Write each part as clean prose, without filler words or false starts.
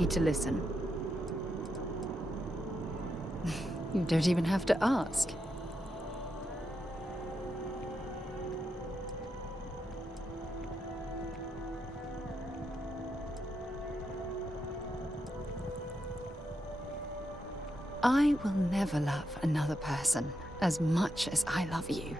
happy to listen. You don't even have to ask. I will never love another person as much as I love you.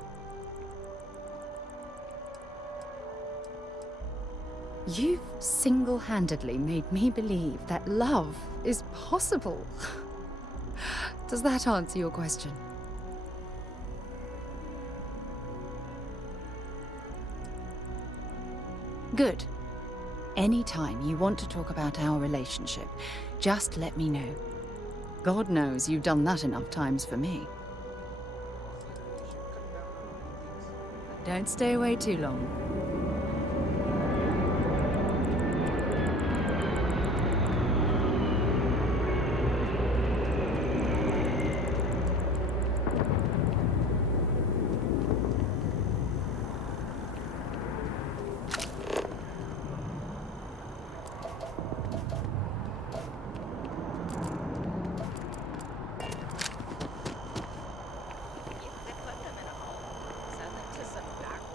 You've single-handedly made me believe that love is possible. Does that answer your question? Good. Anytime you want to talk about our relationship, just let me know. God knows you've done that enough times for me. Don't stay away too long.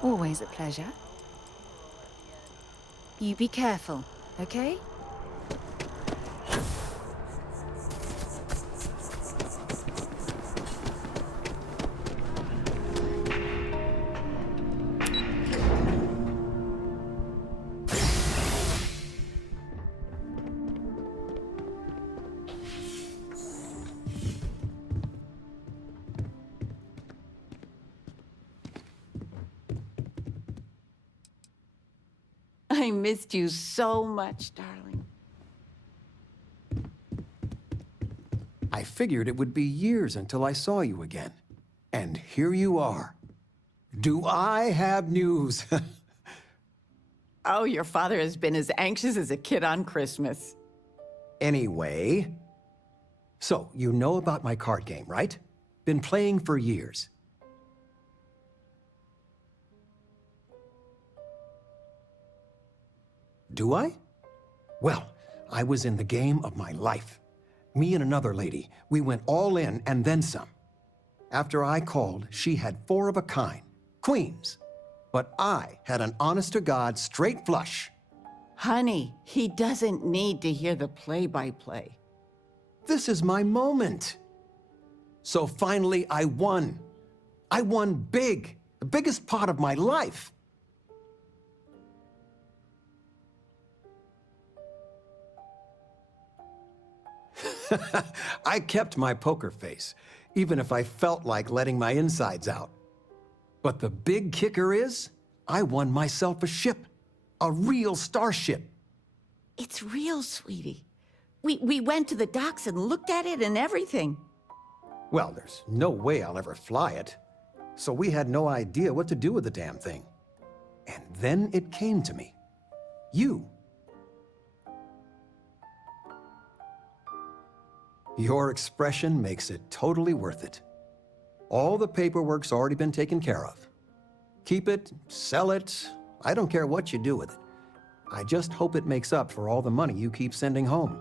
Always a pleasure. You be careful, okay? I missed you so much, darling. I figured it would be years until I saw you again. And here you are. Do I have news? Oh, your father has been as anxious as a kid on Christmas. Anyway, so you know about my card game, right? Been playing for years. Do I? Well, I was in the game of my life. Me and another lady, we went all in and then some. After I called, she had 4 of a kind, queens. But I had an honest-to-God straight flush. Honey, he doesn't need to hear the play-by-play. This is my moment. So finally, I won. I won big, the biggest pot of my life. I kept my poker face, even if I felt like letting my insides out. But the big kicker is, I won myself a ship, a real starship. It's real, sweetie. We went to the docks and looked at it and everything. Well, there's no way I'll ever fly it, so we had no idea what to do with the damn thing. And then it came to me. You. Your expression makes it totally worth it. All the paperwork's already been taken care of. Keep it, sell it, I don't care what you do with it. I just hope it makes up for all the money you keep sending home.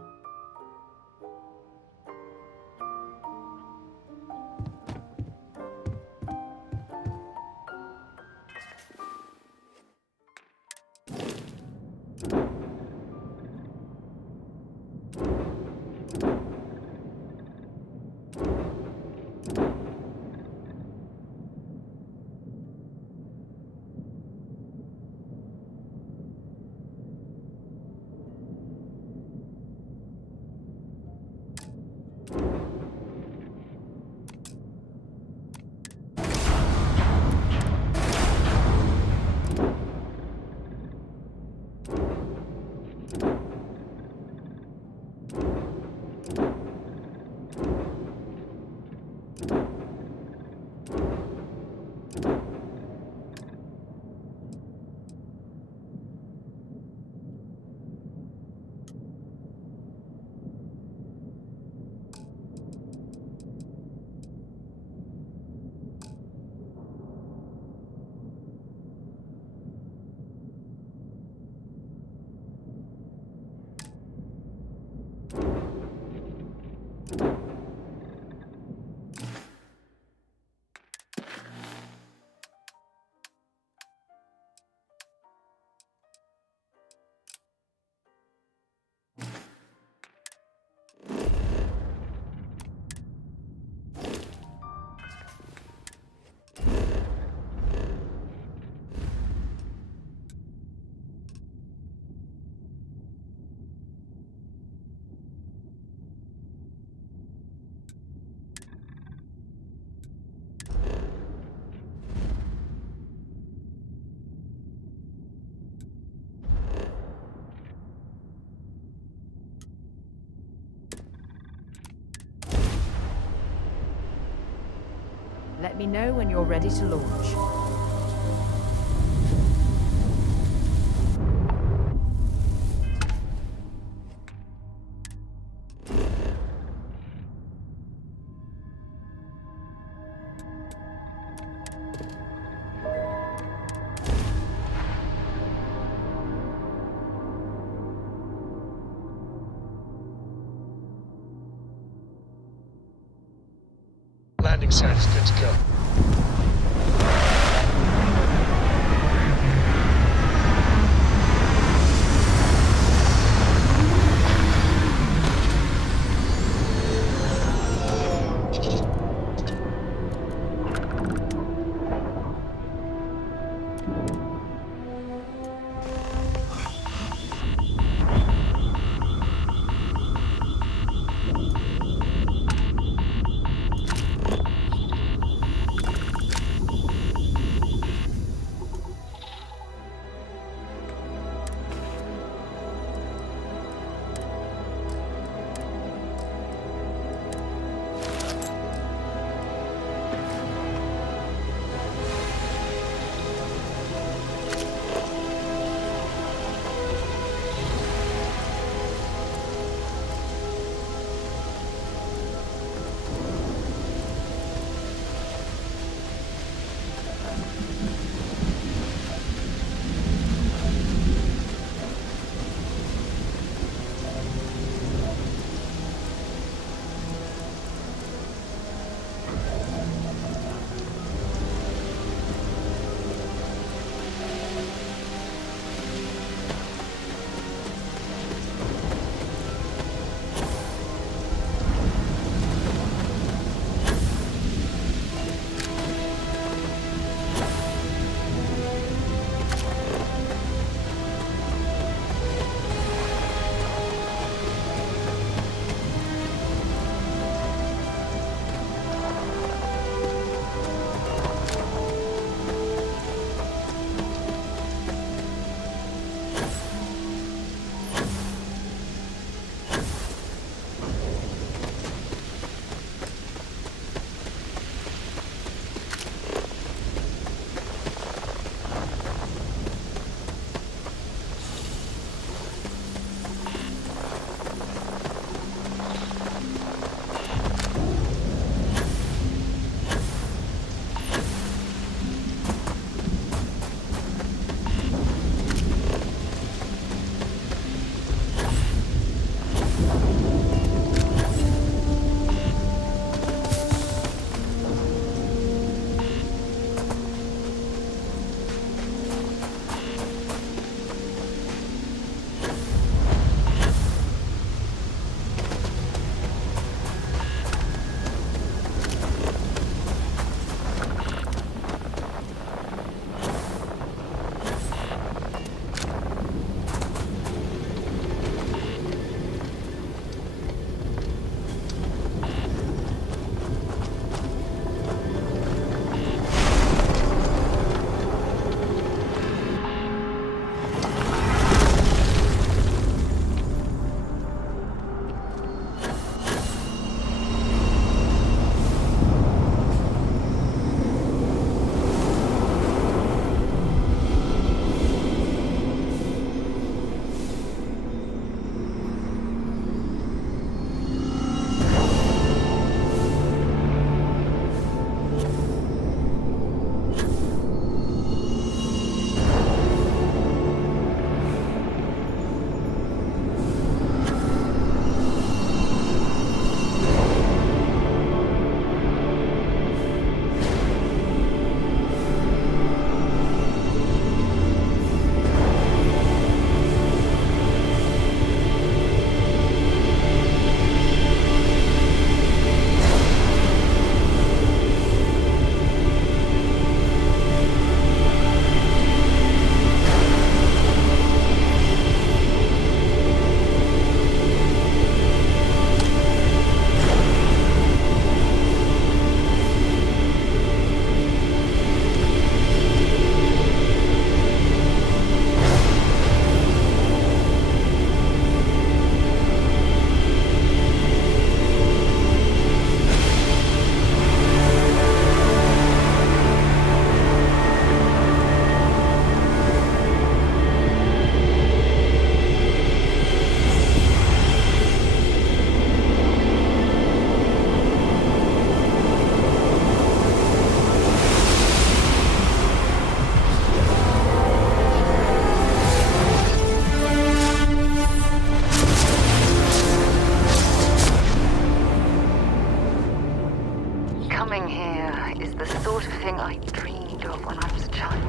Let me know when you're ready to launch. Landing sounds good to go. Coming here is the sort of thing I dreamed of when I was a child.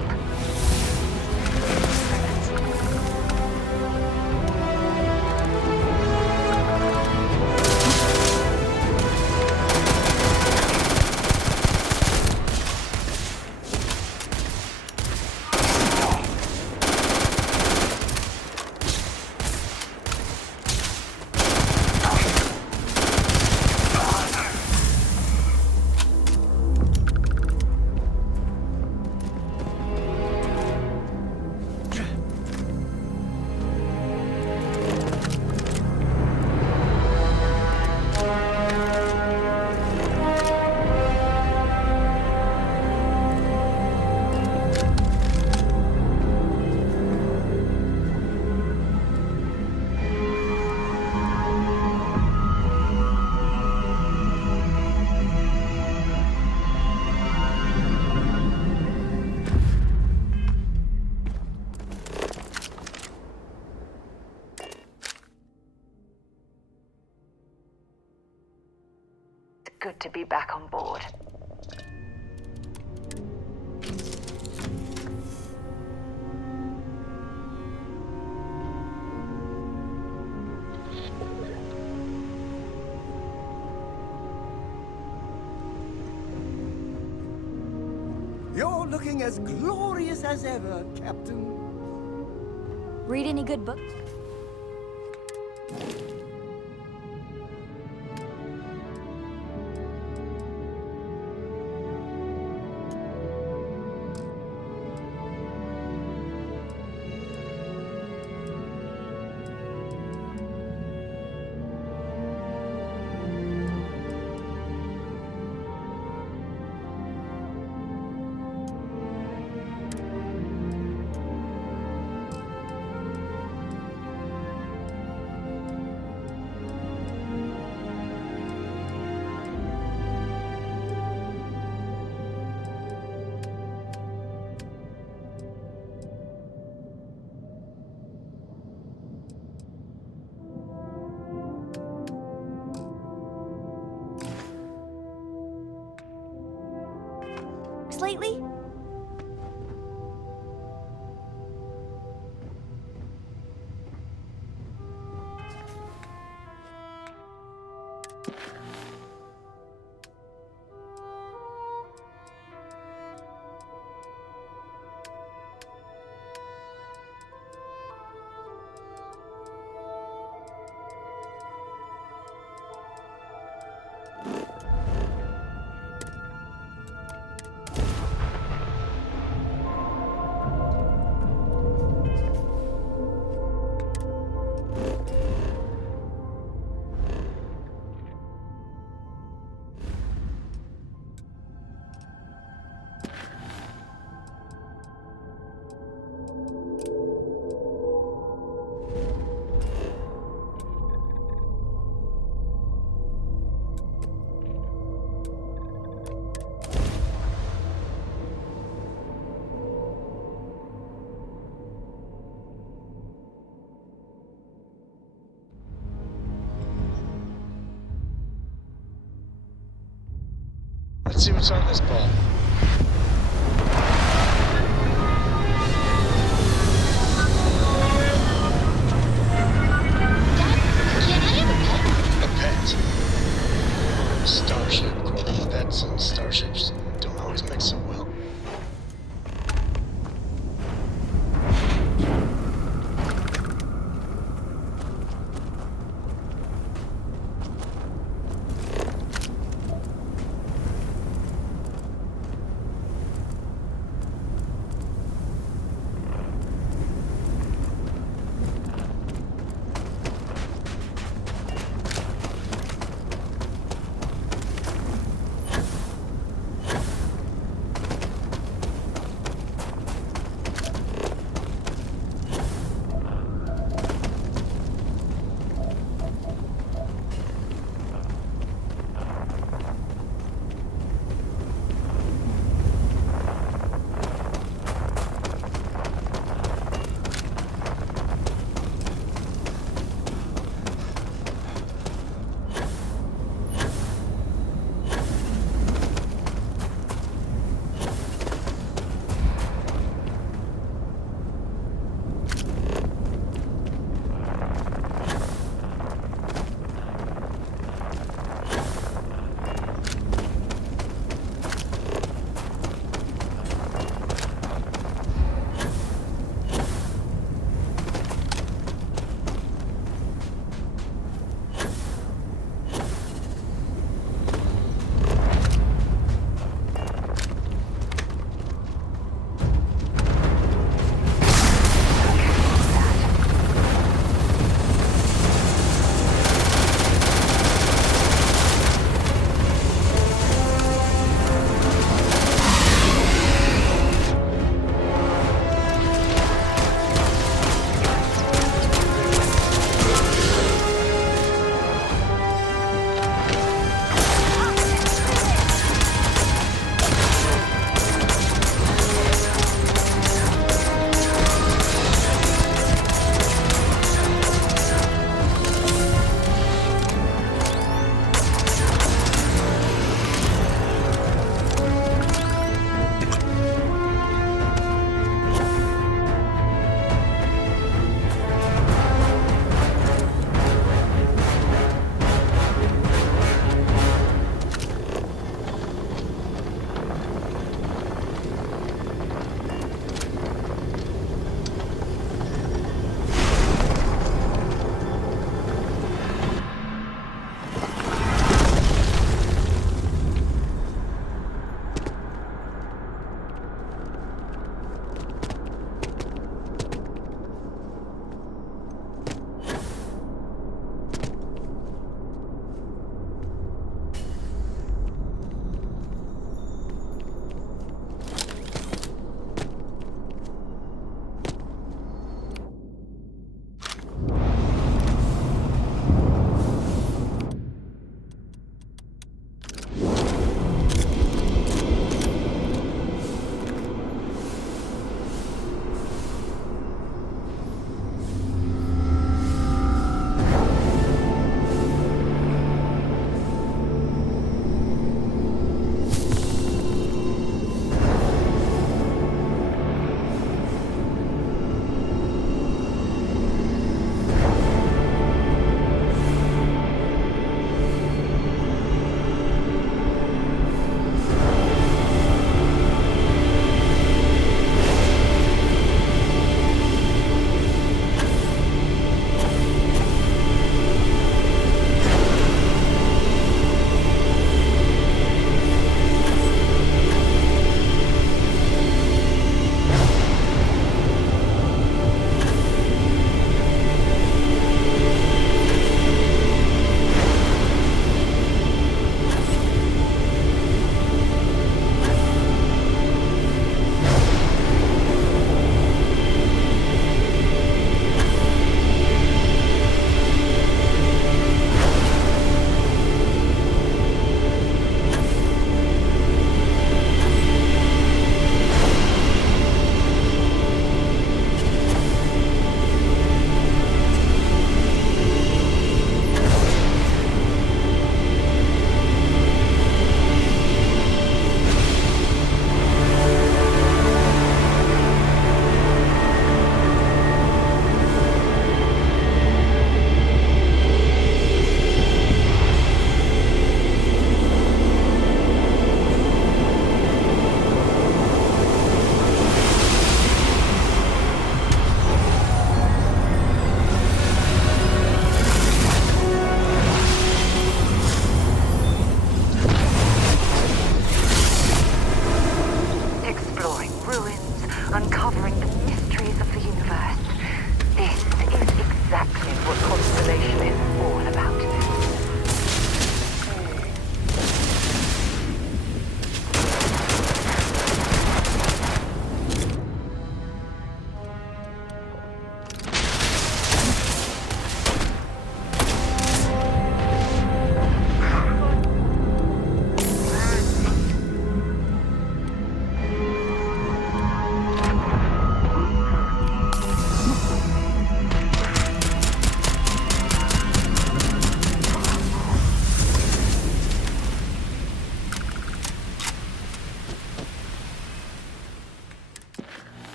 Good to be back on board. You're looking as glorious as ever, Captain. Read any good books? Lately? Let's see what's on this ball. Can I have a pet? A pet? Starship. Pets and starships don't always mix so well.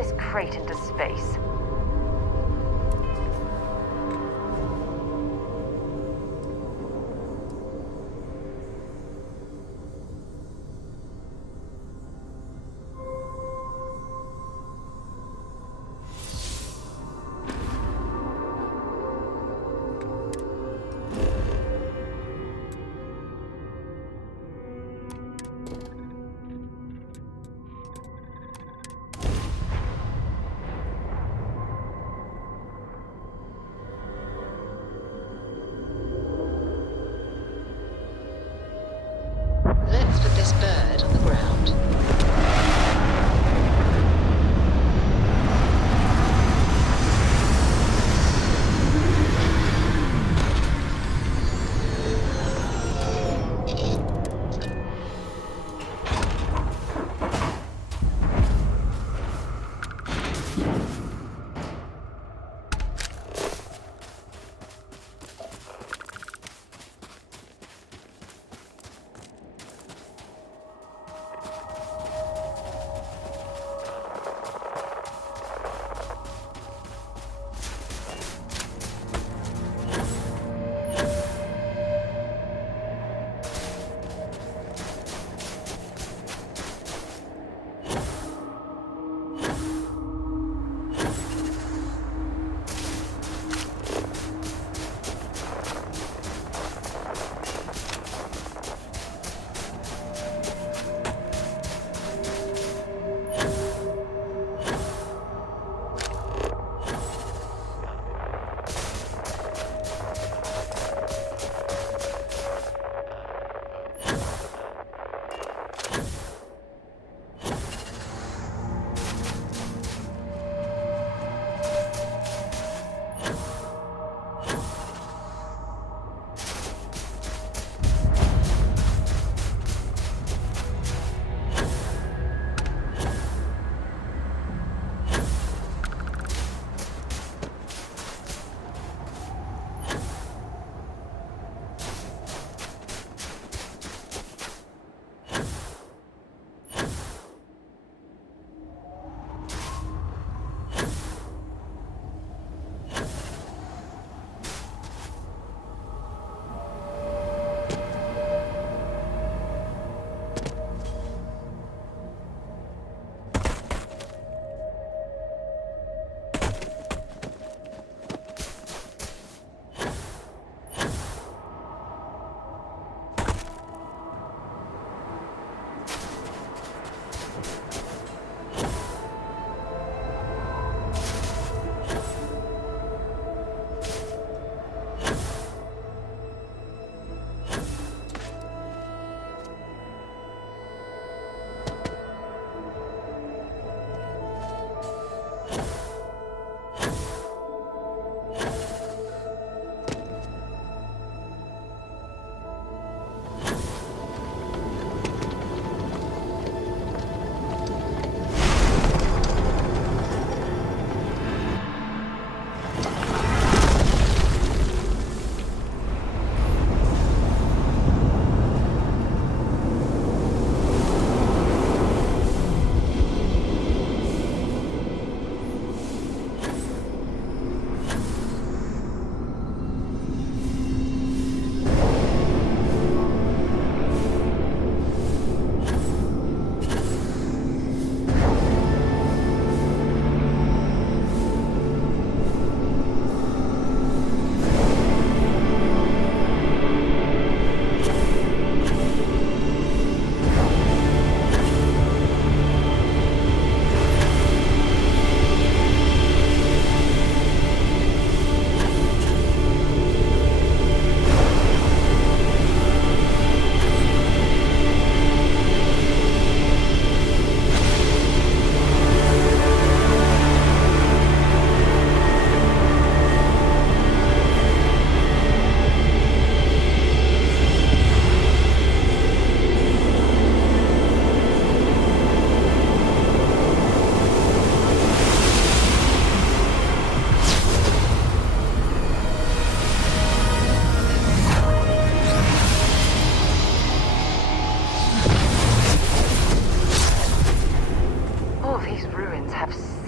this crate into space.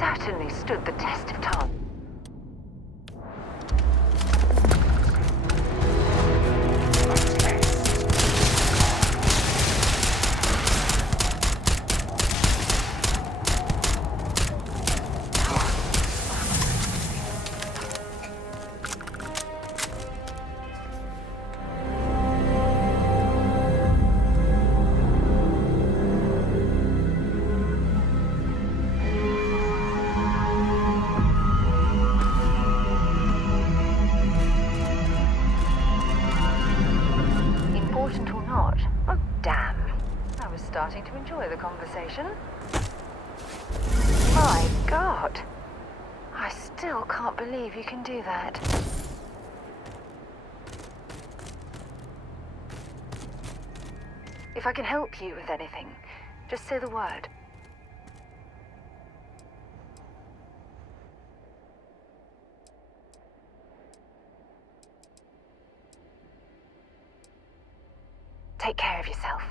certainly stood the test of time. Important or not? Oh, damn. I was starting to enjoy the conversation. My God. I still can't believe you can do that. If I can help you with anything, just say the word. Take care of yourself.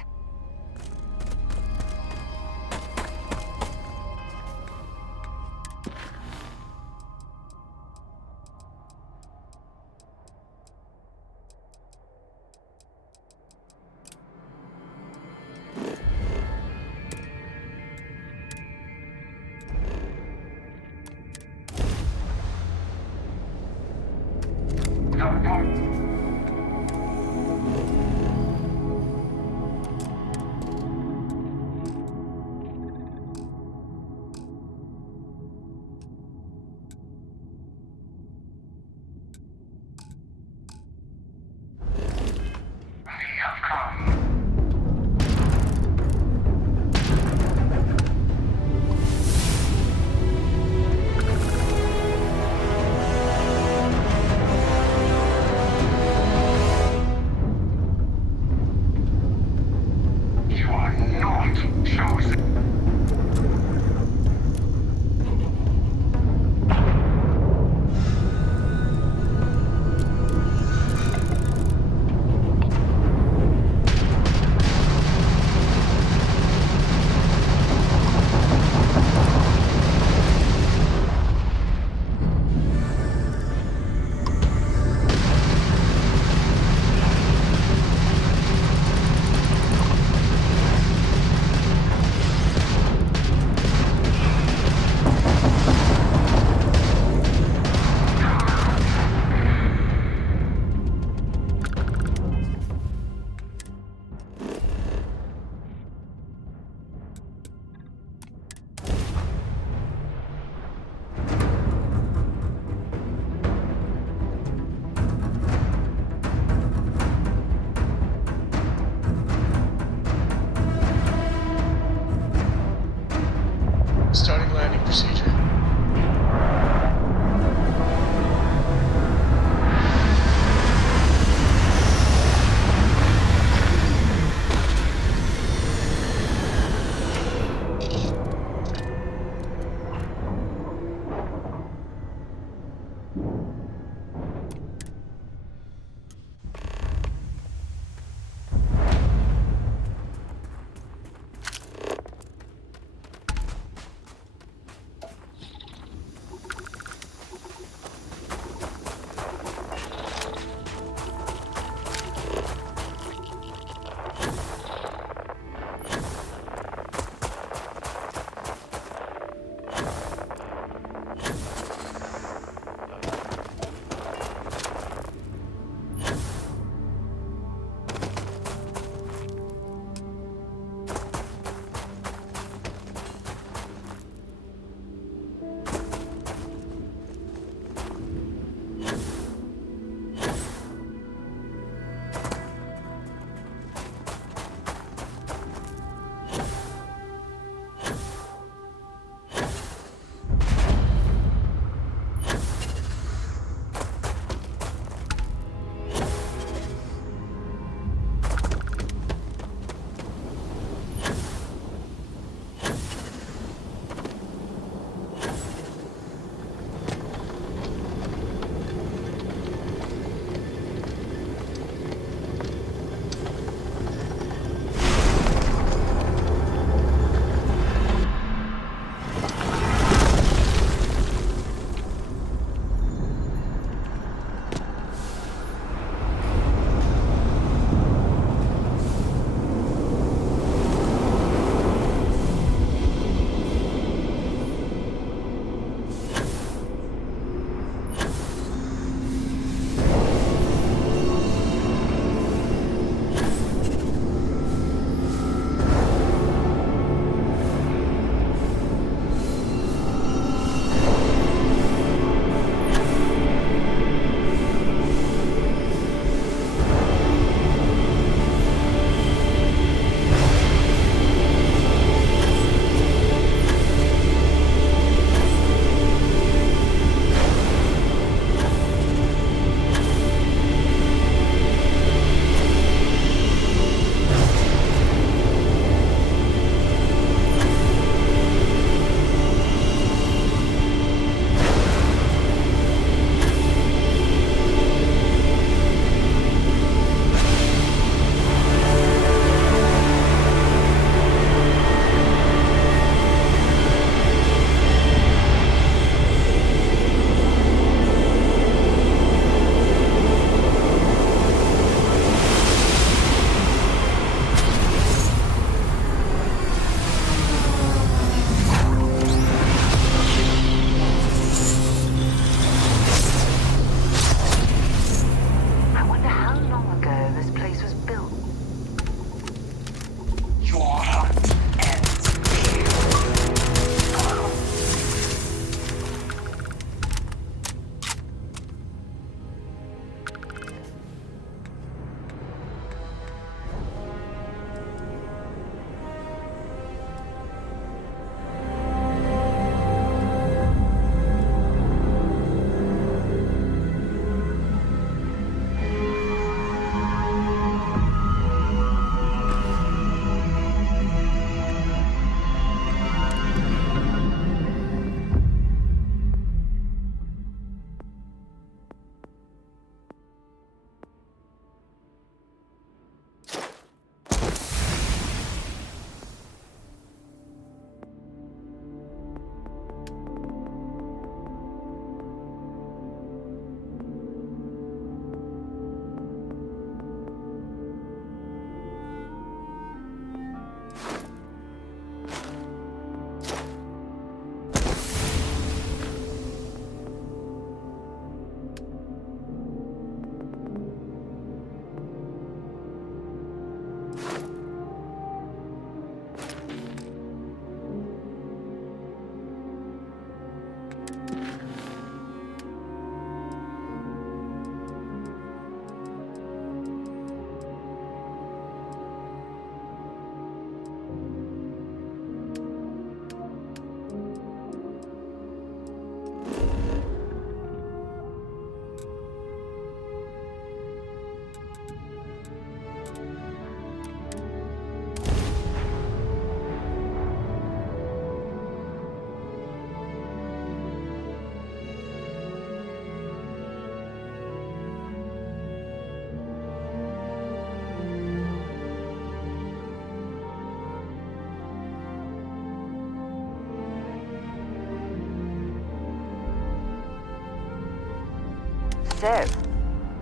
So,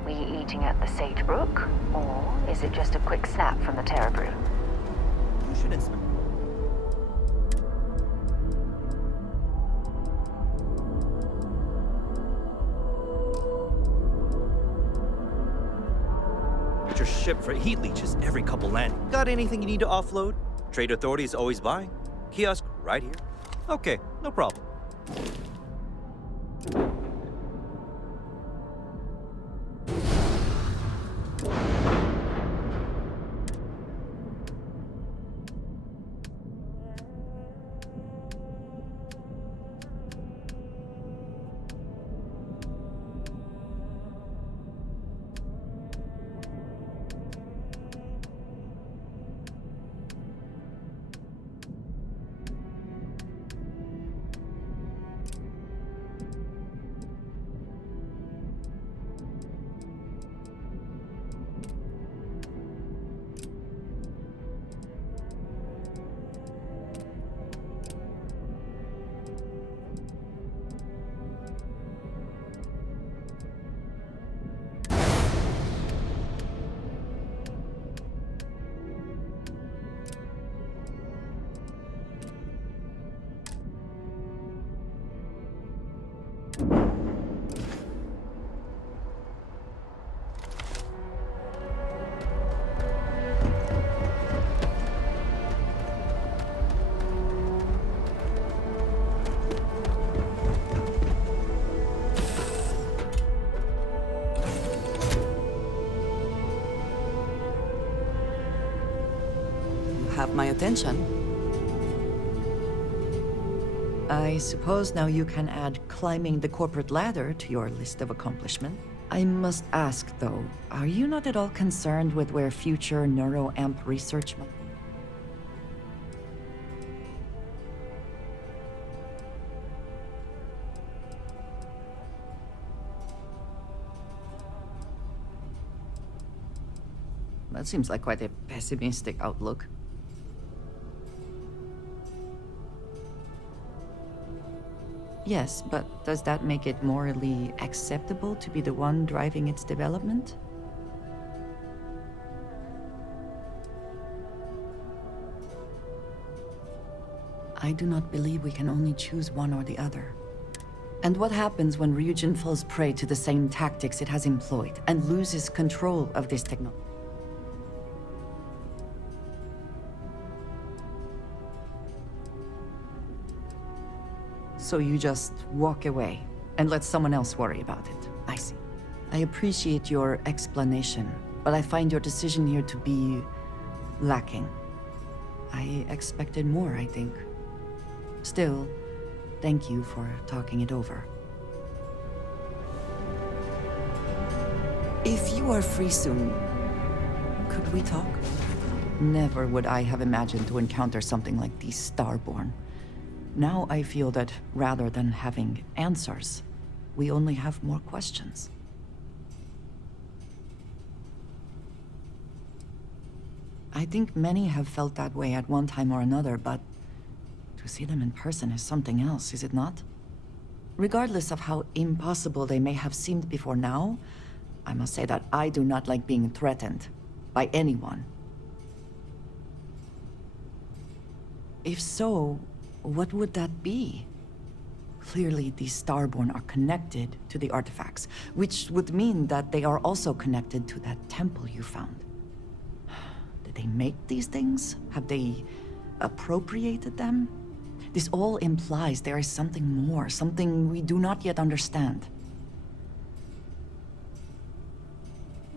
were you eating at the Sagebrook, or is it just a quick snap from the Terra Brew? You should inspect. Your ship for heat leeches every couple landings. Got anything you need to offload? Trade Authority is always buying. Kiosk right here. Okay, no problem. Have my attention. I suppose now you can add climbing the corporate ladder to your list of accomplishments. I must ask, though, are you not at all concerned with where future neuroamp research might... That seems like quite a pessimistic outlook. Yes, but does that make it morally acceptable to be the one driving its development? I do not believe we can only choose one or the other. And what happens when Ryujin falls prey to the same tactics it has employed and loses control of this technology? So you just walk away and let someone else worry about it. I see. I appreciate your explanation, but I find your decision here to be lacking. I expected more, I think. Still, thank you for talking it over. If you are free soon, could we talk? Never would I have imagined to encounter something like these Starborn. Now I feel that rather than having answers, we only have more questions. I think many have felt that way at one time or another, but to see them in person is something else, is it not? Regardless of how impossible they may have seemed before now, I must say that I do not like being threatened by anyone. If so, what would that be? Clearly, these Starborn are connected to the artifacts, which would mean that they are also connected to that temple you found. Did they make these things? Have they appropriated them? This all implies there is something more, something we do not yet understand.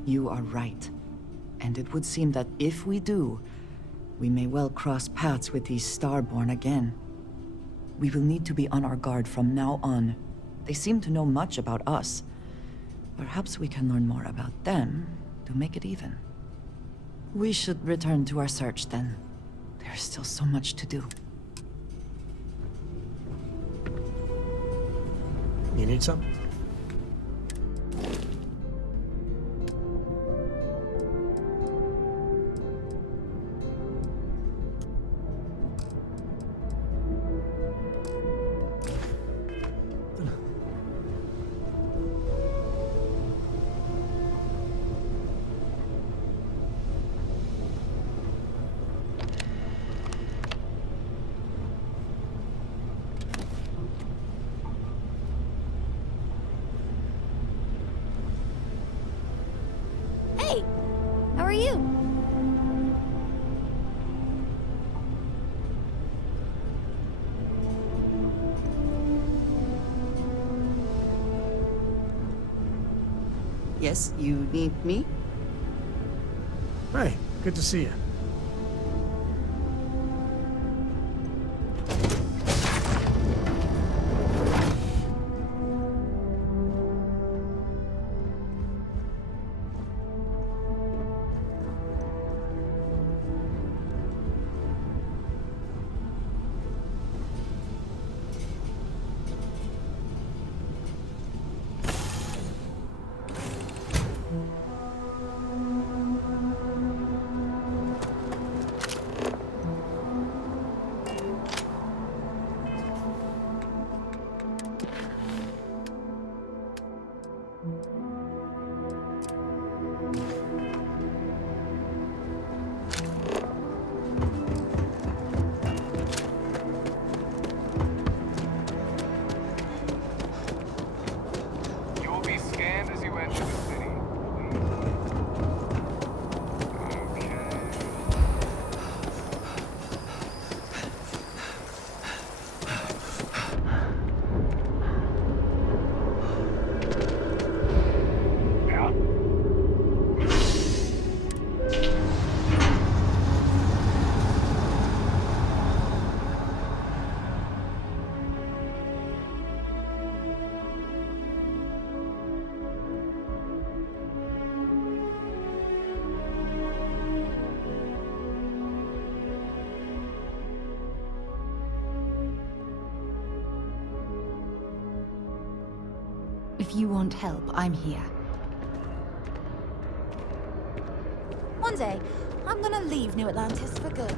You are right. And it would seem that if we do, we may well cross paths with these Starborn again. We will need to be on our guard from now on. They seem to know much about us. Perhaps we can learn more about them to make it even. We should return to our search then. There's still so much to do. You need some? Yes, you need me? Hey, good to see you. You will be scanned as you enter the city. Okay. Yeah? If you want help, I'm here. One day, I'm gonna leave New Atlantis for good.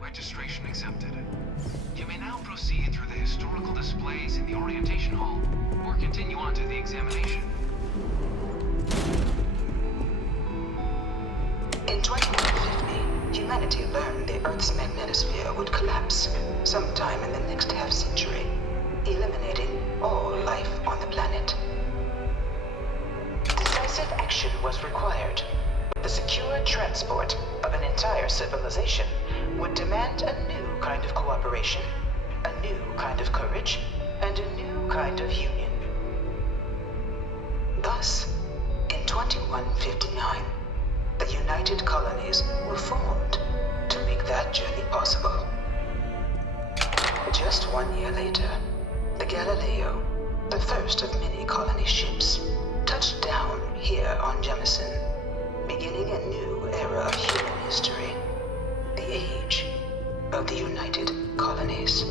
Registration accepted. You may now proceed through the historical displays in the orientation hall, or continue on to the examination. In 2150, humanity learned the Earth's magnetosphere would collapse sometime in the next half-century, eliminating all life on the planet. Decisive action was required. The secure transport of an entire civilization would demand a new kind of cooperation, a new kind of courage, and a new kind of union. Thus, in 2159, the United Colonies were formed to make that journey possible. Just 1 year later, the Galileo, the first of many colony ships, touched down here on Jemison, beginning a new era of human history, the age of the United Colonies.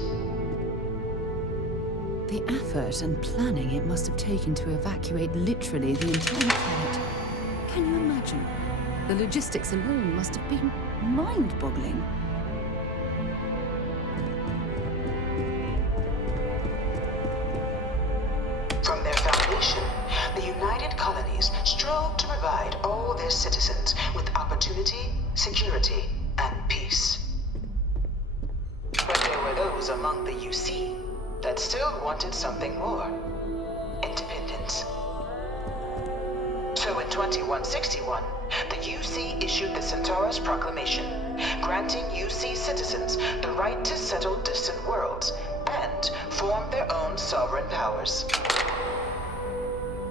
The effort and planning it must have taken to evacuate literally the entire planet. Can you imagine? The logistics alone must have been mind-boggling. From their foundation, the United Colonies strove to provide all their citizens with opportunity, security, and peace. But there were those among the UC that still wanted something more. Independence. So in 2161, the UC issued the Centaurus Proclamation, granting UC citizens the right to settle distant worlds and form their own sovereign powers.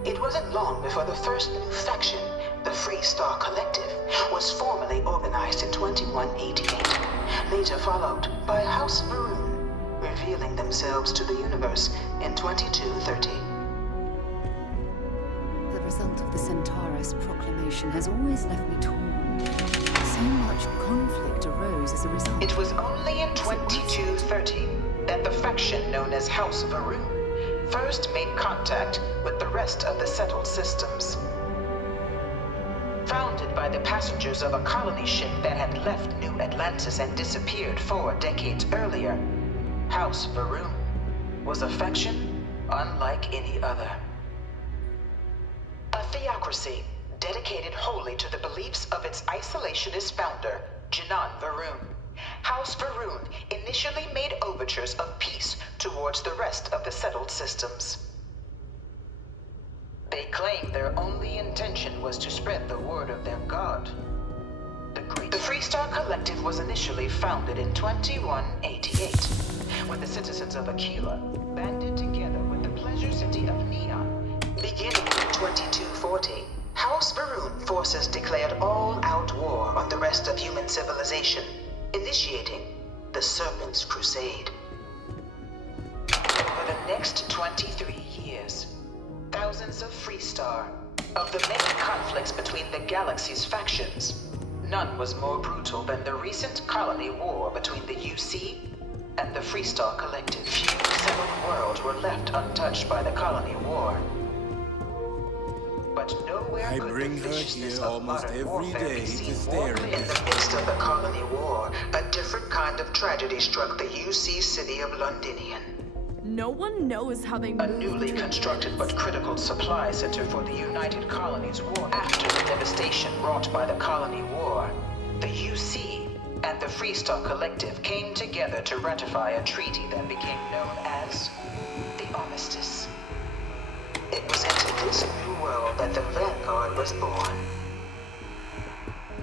It wasn't long before the first new faction, the Free Star Collective was formally organized in 2188, later followed by House Maroon, revealing themselves to the universe in 2230. The result of the Centaurus proclamation has always left me torn. So much conflict arose as a result. It was only in 2230 that the faction known as House Varoon first made contact with the rest of the settled systems. Founded by the passengers of a colony ship that had left New Atlantis and disappeared 4 decades earlier, House Varoon was a faction unlike any other. A theocracy dedicated wholly to the beliefs of its isolationist founder, Janan Varoon. House Varoon initially made overtures of peace towards the rest of the settled systems. They claimed their only intention was to spread the word of their god. The Free Star Collective was initially founded in 2188, when the citizens of Aquila banded together with the pleasure city of Neon. Beginning in 2240, House Varoon forces declared all-out war on the rest of human civilization, initiating the Serpent's Crusade. Over the next 23 years, thousands of Free Star, of the many conflicts between the galaxy's factions, none was more brutal than the recent colony war between the UC and the Free Star Collective. Few settled worlds were left untouched by the colony war. But nowhere I could bring the her viciousness here of almost modern every warfare day be seen to more stare clearly. at In the midst of the colony war, a different kind of tragedy struck the UC city of Londinian. No one knows how they A moved newly through constructed but critical supply center for the United Colonies War. After the devastation wrought by the colony war, the UC and the Free Star Collective came together to ratify a treaty that became known as the Armistice. It was into this new world that the Vanguard was born.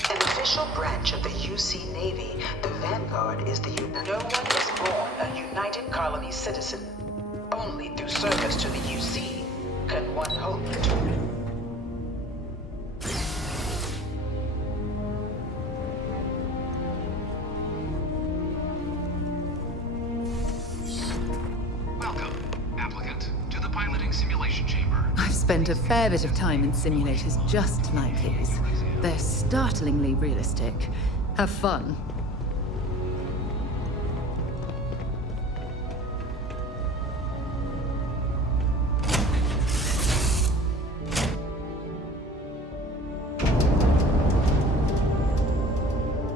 An official branch of the UC Navy, the Vanguard is the No one is born a United Colony citizen. Only through service to the UC can one hope to... Welcome, applicant, to the piloting simulation chamber. I've spent a fair bit of time in simulators just like these. They're startlingly realistic. Have fun.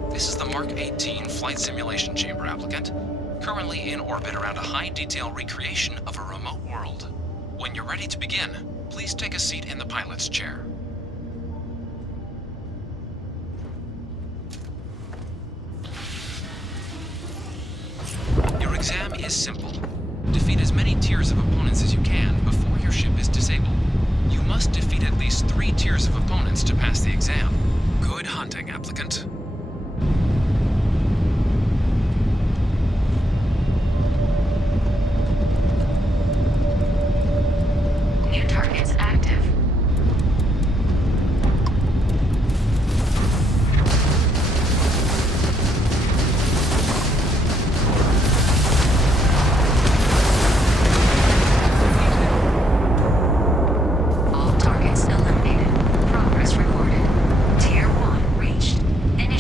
This is the Mark 18 flight simulation chamber, applicant. Currently in orbit around a high-detail recreation of a remote world. When you're ready to begin, please take a seat in the pilot's chair. Your exam is simple. Defeat as many tiers of opponents as you can before your ship is disabled. You must defeat at least 3 tiers of opponents to pass the exam. Good hunting, applicant. New targets active. All targets eliminated. Progress reported. Tier 1 reached. Enable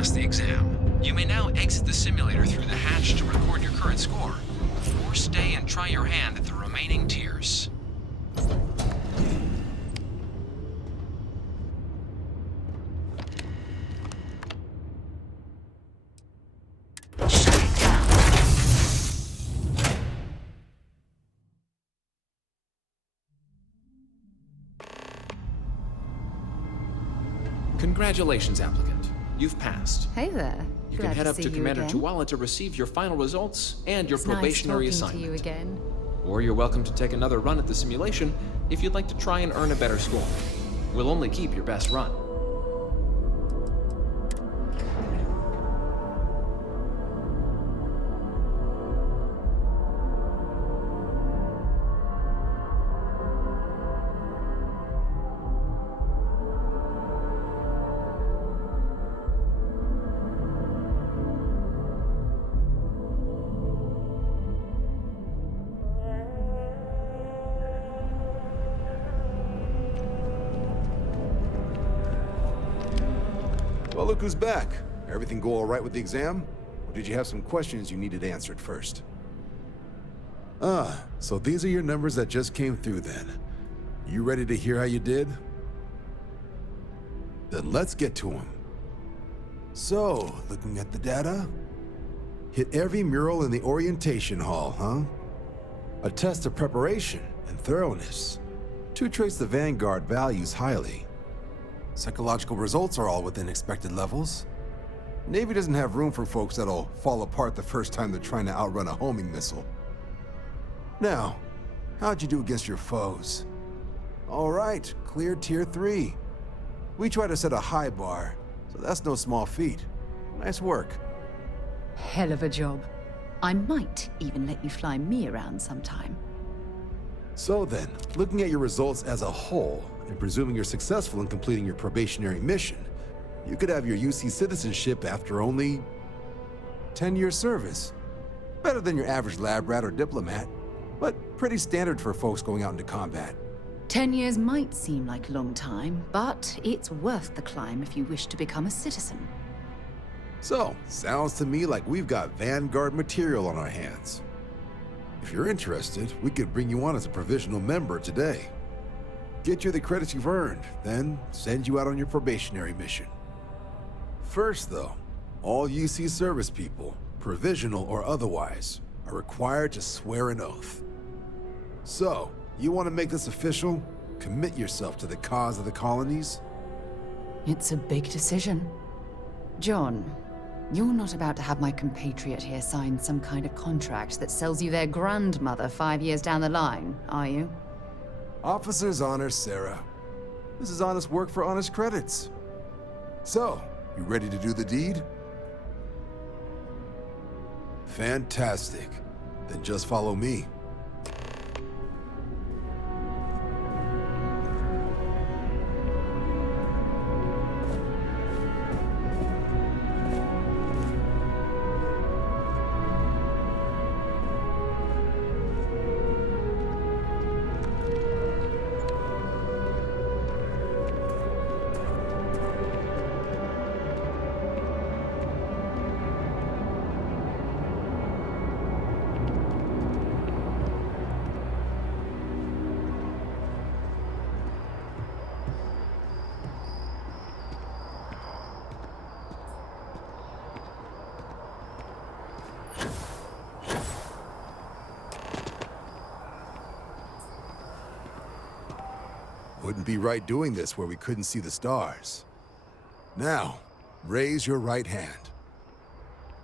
passed the exam. You may now exit the simulator through the hatch to record your current score, or stay and try your hand at the remaining tiers. Congratulations, applicant. You've passed. Hey there. You Glad can head to up see to you Commander again. Tuwala to receive your final results and your It's probationary nice talking assignment. to you again. Or you're welcome to take another run at the simulation if you'd like to try and earn a better score. We'll only keep your best run. Well, look who's back. Everything go all right with the exam? Or did you have some questions you needed answered first? So these are your numbers that just came through then. You ready to hear how you did? Then let's get to them. So, looking at the data, hit every mural in the orientation hall, huh? A test of preparation and thoroughness. 2 traits the Vanguard values highly. Psychological results are all within expected levels. Navy doesn't have room for folks that'll fall apart the first time they're trying to outrun a homing missile. Now, how'd you do against your foes? All right, clear Tier 3. We try to set a high bar, so that's no small feat. Nice work. Hell of a job. I might even let you fly me around sometime. So then, looking at your results as a whole, and presuming you're successful in completing your probationary mission, you could have your UC citizenship after only 10 years service. Better than your average lab rat or diplomat, but pretty standard for folks going out into combat. 10 years might seem like a long time, but it's worth the climb if you wish to become a citizen. So, sounds to me like we've got Vanguard material on our hands. If you're interested, we could bring you on as a provisional member today. Get you the credits you've earned, then send you out on your probationary mission. First though, all UC service people, provisional or otherwise, are required to swear an oath. So, you want to make this official? Commit yourself to the cause of the colonies? It's a big decision. John, you're not about to have my compatriot here sign some kind of contract that sells you their grandmother 5 years down the line, are you? Officer's honor, Sarah. This is honest work for honest credits. So, you ready to do the deed? Fantastic. Then just follow me. Wouldn't be right doing this where we couldn't see the stars. Now, raise your right hand.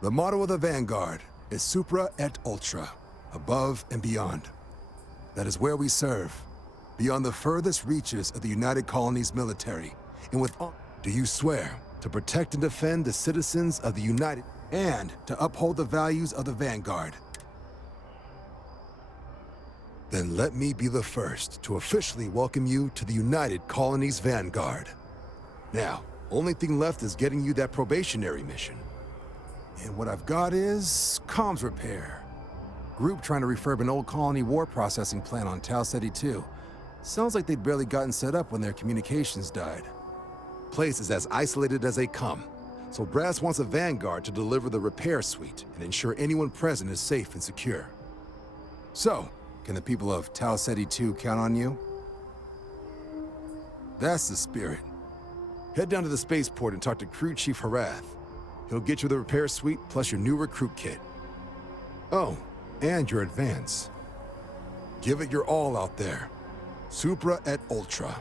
The motto of the Vanguard is Supra et Ultra, above and beyond. That is where we serve, beyond the furthest reaches of the United Colonies military, and with all, do you swear to protect and defend the citizens of the United, and to uphold the values of the Vanguard? Then let me be the first to officially welcome you to the United Colonies Vanguard. Now, only thing left is getting you that probationary mission. And what I've got is comms repair. Group trying to refurb an old colony war processing plant on Tau Ceti 2. Sounds like they'd barely gotten set up when their communications died. Place is as isolated as they come. so Brass wants a vanguard to deliver the repair suite and ensure anyone present is safe and secure. So, can the people of Tau Ceti 2 count on you? That's the spirit. Head down to the spaceport and talk to Crew Chief Harath. He'll get you the repair suite plus your new recruit kit. Oh, and your advance. Give it your all out there. Supra et Ultra.